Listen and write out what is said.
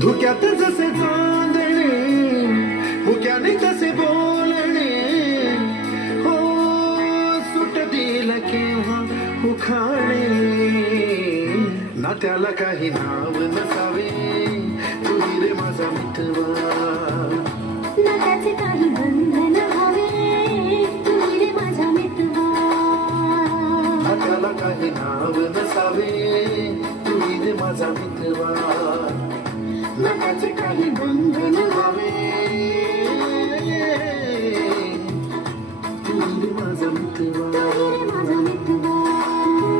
धुक्यात जसे चांदणे मुक्याने कसे बोलणे हो सुटतील केव्हा उखाणे ना त्याला काही नाव नसावे तुझी रे माझा मितवा ना त्याचे काही बंधन हवे तुझी रे माझा मितवा ना त्याला काही नाव नसावे तुझी रे माझा मितवा ना त्याचे काही बंधन